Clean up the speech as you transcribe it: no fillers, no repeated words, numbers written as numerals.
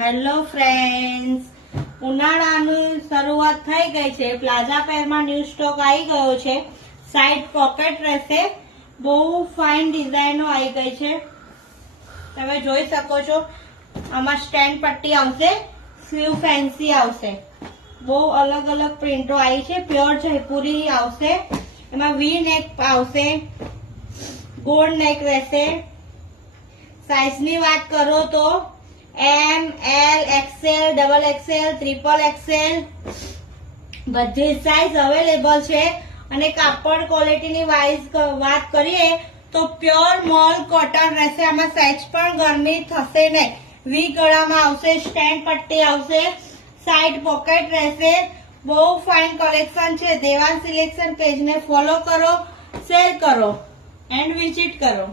Hello friends, ઉનાળાની શરૂઆત થઈ ગઈ છે. પ્લાઝા પેરમાં ન્યૂ સ્ટોક આવી ગયો છે. સાઈડ પોકેટ રહેશે. બહુ ફાઇન ડિઝાઇનો આવી ગઈ છે. તમે જોઈ શકો છો. આમાં સ્ટેન્ડ પટ્ટી આવશે, સ્લીવ ફેન્સી આવશે. બહુ અલગ અલગ પ્રિન્ટો આવી છે. પ્યોર જયપુરી આવશે. એમાં વી નેક આવશે, ગોળ નેક રહેશે. સાઈઝની વાત કરો તો M, L, XL, double XL, triple XL બધી સાઈઝ અવેલેબલ છે. અને કાપડ ક્વોલિટીની વાત કરીએ તો પ્યોર મોલ કોટન રહેશે. આમાં સાઈઝ પણ ગરમી થશે નહીં. વી ગળામાં આવશે, સ્ટેન્ડ પટ્ટી આવશે, સાઈડ પોકેટ રહેશે. બહુ ફાઇન કલેક્શન છે. દેવાન સિલેક્શન પેજને ફોલો કરો, શેર કરો એન્ડ વિઝિટ કરો.